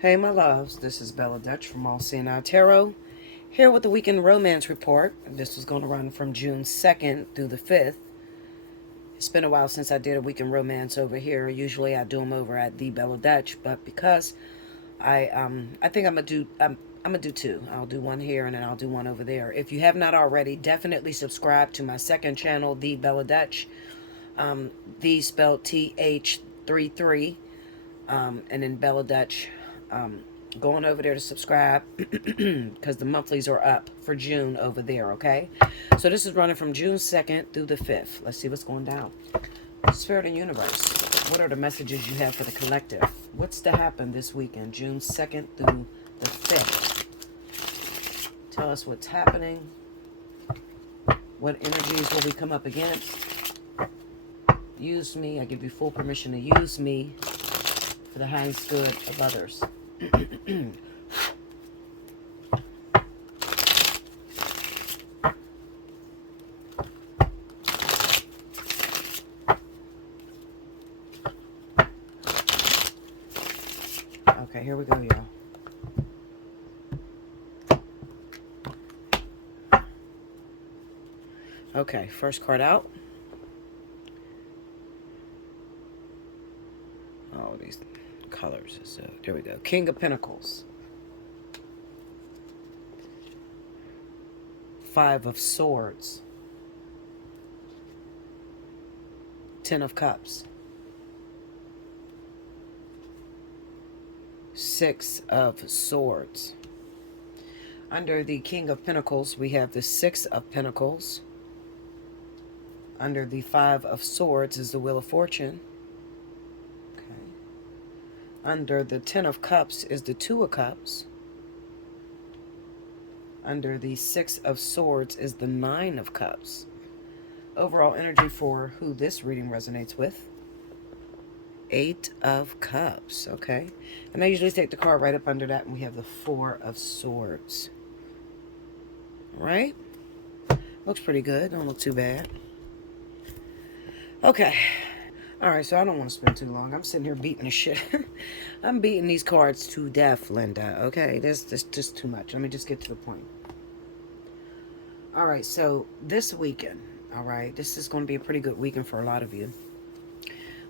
Hey, my loves, this is Bella Dutch from Allseeingeyetarot, here with the weekend romance report. This was going to run from June 2nd through the 5th. It's been a while since I did a weekend romance over here. Usually I do them over at the Bella Dutch, but because I think I'm gonna do two. I'll do one here and then I'll do one over there. If you have not already, definitely subscribe to my second channel, the Bella Dutch. The spelled TH33, and then Bella Dutch. Um, Going over there to subscribe because the monthlies are up for June over there, okay? So this is running from June 2nd through the 5th. Let's see what's going down. Spirit and Universe, what are the messages you have for the collective? What's to happen this weekend, June 2nd through the 5th? Tell us what's happening. What energies will we come up against? Use me. I give you full permission to use me for the highest good of others. Okay, here we go, y'all. Okay, first card out. Oh, these colors. So there we go. King of Pentacles. Five of Swords. Ten of Cups. Six of Swords. Under the King of Pentacles, we have the Six of Pentacles. Under the Five of Swords is the Wheel of Fortune. Okay. Under the Ten of Cups is the Two of Cups. Under the Six of Swords is the Nine of Cups. Overall energy for who this reading resonates with. Eight of Cups, okay? And I usually take the card right up under that, and we have the Four of Swords. All right? Looks pretty good. Don't look too bad. Okay. All right, so I don't want to spend too long. I'm sitting here beating the shit. I'm beating these cards to death, Linda. Okay, this just too much. Let me just get to the point. All right, so this weekend, all right, this is going to be a pretty good weekend for a lot of you.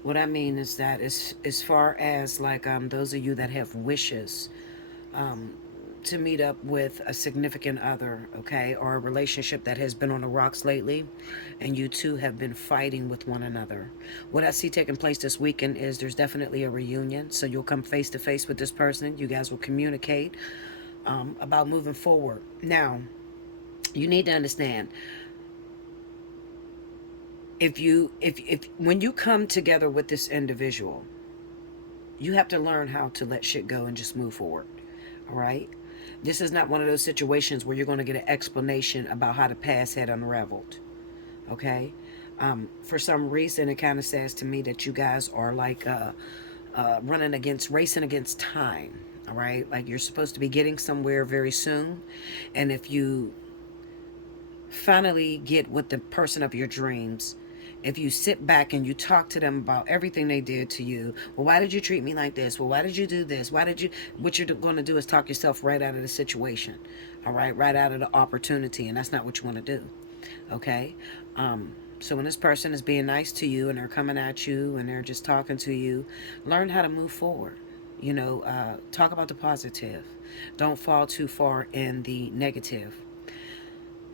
What I mean is that as far as like those of you that have wishes to meet up with a significant other, okay, or a relationship that has been on the rocks lately, and you two have been fighting with one another. What I see taking place this weekend is there's definitely a reunion, so you'll come face to face with this person. You guys will communicate about moving forward. Now, you need to understand, if when you come together with this individual, you have to learn how to let shit go and just move forward. All right? This is not one of those situations where you're going to get an explanation about how the past had unraveled. Okay? For some reason, it kind of says to me that you guys are like racing against time. All right? Like you're supposed to be getting somewhere very soon. And if you finally get with the person of your dreams, if you sit back and you talk to them about everything they did to you, well, why did you treat me like this? Well, why did you do this? What you're going to do is talk yourself right out of the situation, all right out of the opportunity, and that's not what you want to do, okay? So when this person is being nice to you and they're coming at you and they're just talking to you, learn how to move forward. Talk about the positive. Don't fall too far in the negative.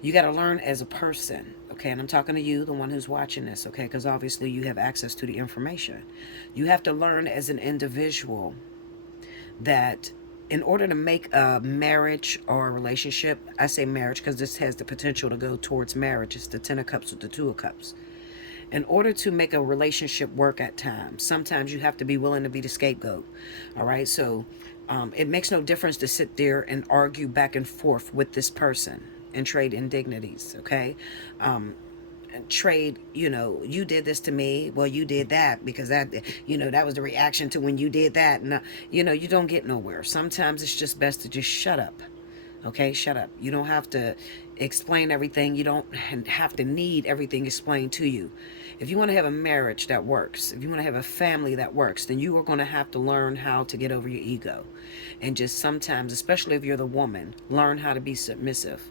You got to learn as a person, okay? And I'm talking to you, the one who's watching this, okay? Because obviously you have access to the information. You have to learn as an individual that in order to make a marriage or a relationship, I say marriage because this has the potential to go towards marriage. It's the Ten of Cups with the Two of Cups. In order to make a relationship work at times, sometimes you have to be willing to be the scapegoat, all right? So it makes no difference to sit there and argue back and forth with this person and trade indignities, okay? And trade, you did this to me, well, you did that because that, that was the reaction to when you did that. And, you don't get nowhere. Sometimes it's just best to just shut up, Okay, shut up. You don't have to explain everything. You don't have to need everything explained to you. If you want to have a marriage that works, if you want to have a family that works, then you are going to have to learn how to get over your ego. And just sometimes, especially if you're the woman, learn how to be submissive.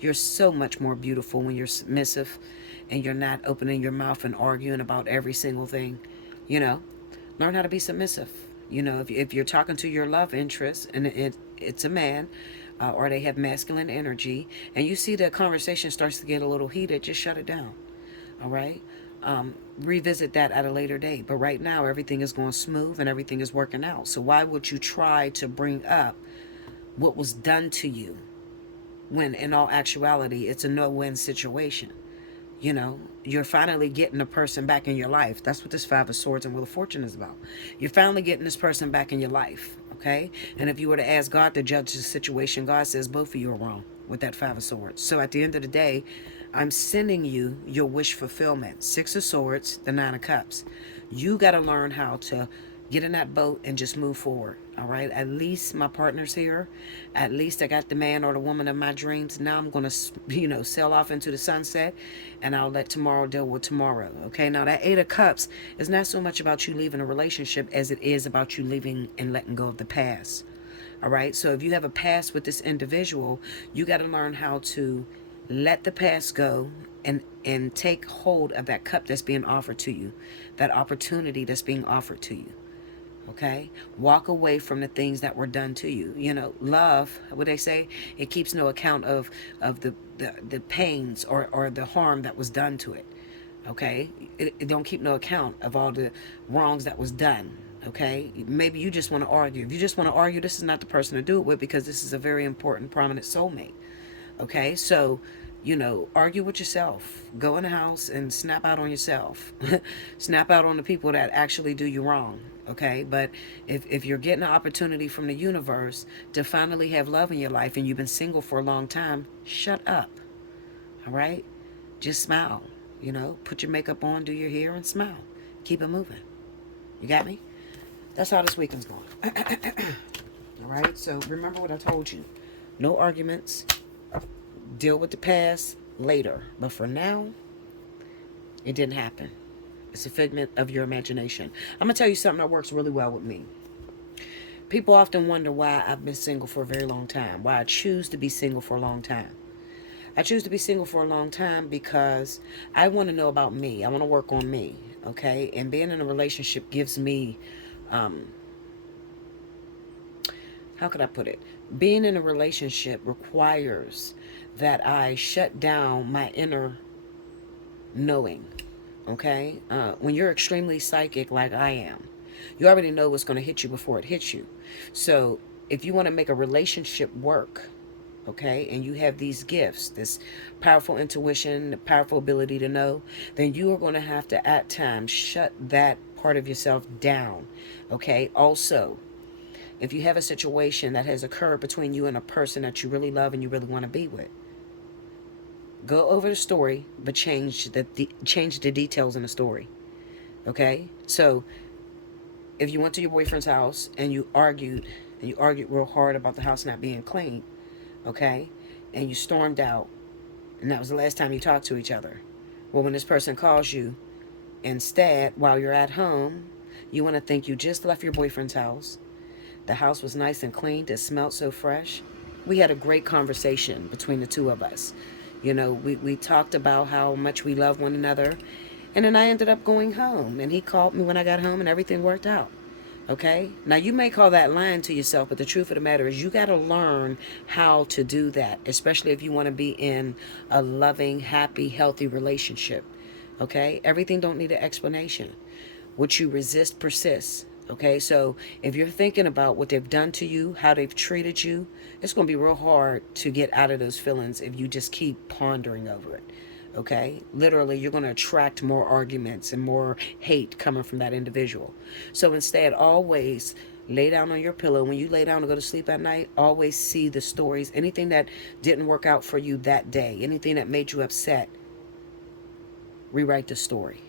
You're so much more beautiful when you're submissive and you're not opening your mouth and arguing about every single thing. You know, learn how to be submissive. You know, if you're talking to your love interest and it's a man, or they have masculine energy, and you see the conversation starts to get a little heated, just shut it down. All right. Revisit that at a later date. But right now, everything is going smooth and everything is working out. So why would you try to bring up what was done to you when, in all actuality, it's a no-win situation? You know, you're finally getting a person back in your life. That's what this Five of Swords and Wheel of Fortune is about. You're finally getting this person back in your life, okay? And if you were to ask God to judge the situation, God says both of you are wrong with that Five of Swords. So at the end of the day, I'm sending you your wish fulfillment. Six of Swords, the Nine of Cups. You got to learn how to get in that boat and just move forward. All right. At least my partner's here. At least I got the man or the woman of my dreams. Now I'm going to, sail off into the sunset, and I'll let tomorrow deal with tomorrow. Okay. Now that Eight of Cups is not so much about you leaving a relationship as it is about you leaving and letting go of the past. All right. So if you have a past with this individual, you got to learn how to let the past go and take hold of that cup that's being offered to you, that opportunity that's being offered to you. Okay, walk away from the things that were done to you. Love, what they say, it keeps no account of the pains or the harm that was done to it. Okay, it don't keep no account of all the wrongs that was done. Okay, maybe you just want to argue. If you just want to argue, this is not the person to do it with, because this is a very important, prominent soulmate. Okay, so argue with yourself. Go in the house and snap out on yourself. Snap out on the people that actually do you wrong. Okay, but if you're getting an opportunity from the universe to finally have love in your life and you've been single for a long time, shut up. All right, just smile. Put your makeup on, do your hair, and smile. Keep it moving. You got me? That's how this weekend's going. All right, so remember what I told you. No arguments. Deal with the past later. But for now, it didn't happen. It's a figment of your imagination. I'm going to tell you something that works really well with me. People often wonder why I've been single for a very long time. Why I choose to be single for a long time. I choose to be single for a long time because I want to know about me. I want to work on me. Okay? And being in a relationship gives me... how could I put it? Being in a relationship requires that I shut down my inner knowing. Okay? When you're extremely psychic like I am, you already know what's going to hit you before it hits you. So if you want to make a relationship work, okay, and you have these gifts, this powerful intuition, the powerful ability to know, then you are going to have to at times shut that part of yourself down. Okay? Also, if you have a situation that has occurred between you and a person that you really love and you really want to be with, go over the story, but change the details in the story. Okay? So, if you went to your boyfriend's house and you argued real hard about the house not being clean, okay, and you stormed out, and that was the last time you talked to each other. Well, when this person calls you, instead, while you're at home, you want to think you just left your boyfriend's house. The house was nice and clean. It smelled so fresh. We had a great conversation between the two of us. We talked about how much we love one another. And then I ended up going home. And he called me when I got home and everything worked out. Okay? Now, you may call that lying to yourself, but the truth of the matter is you got to learn how to do that, especially if you want to be in a loving, happy, healthy relationship. Okay? Everything don't need an explanation. What you resist persists. Okay, so if you're thinking about what they've done to you, how they've treated you, it's going to be real hard to get out of those feelings if you just keep pondering over it. Okay, literally, you're going to attract more arguments and more hate coming from that individual. So instead, always lay down on your pillow. When you lay down to go to sleep at night, always see the stories. Anything that didn't work out for you that day, anything that made you upset, rewrite the story.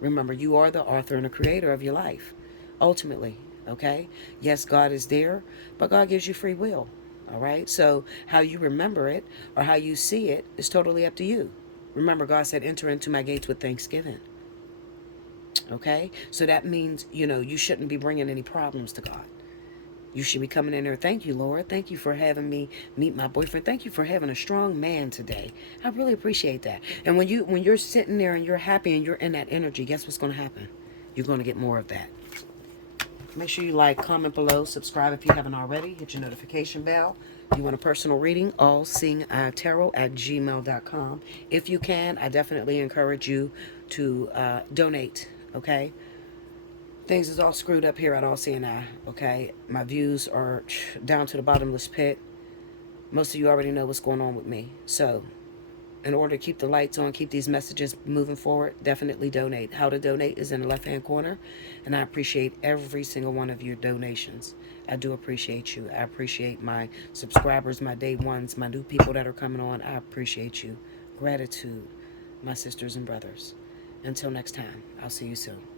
Remember, you are the author and the creator of your life. Ultimately, okay? Yes, God is there, but God gives you free will, All right. So how you remember it or how you see it is totally up to you. Remember, God said, enter into my gates with thanksgiving. Okay. So that means, you shouldn't be bringing any problems to God. You should be coming in there. Thank you, Lord. Thank you for having me meet my boyfriend. Thank you for having a strong man today. I really appreciate that. And when you're sitting there and you're happy and you're in that energy, guess what's going to happen? You're going to get more of that. Make sure you like, comment below, subscribe if you haven't already. Hit your notification bell. If you want a personal reading, allseeingeyetarot@gmail.com. If you can, I definitely encourage you to donate, okay? Things is all screwed up here at All Seeing Eye, okay? My views are down to the bottomless pit. Most of you already know what's going on with me. So, in order to keep the lights on, keep these messages moving forward, definitely donate. How to donate is in the left-hand corner, and I appreciate every single one of your donations. I do appreciate you. I appreciate my subscribers, my day ones, my new people that are coming on. I appreciate you. Gratitude, my sisters and brothers. Until next time, I'll see you soon.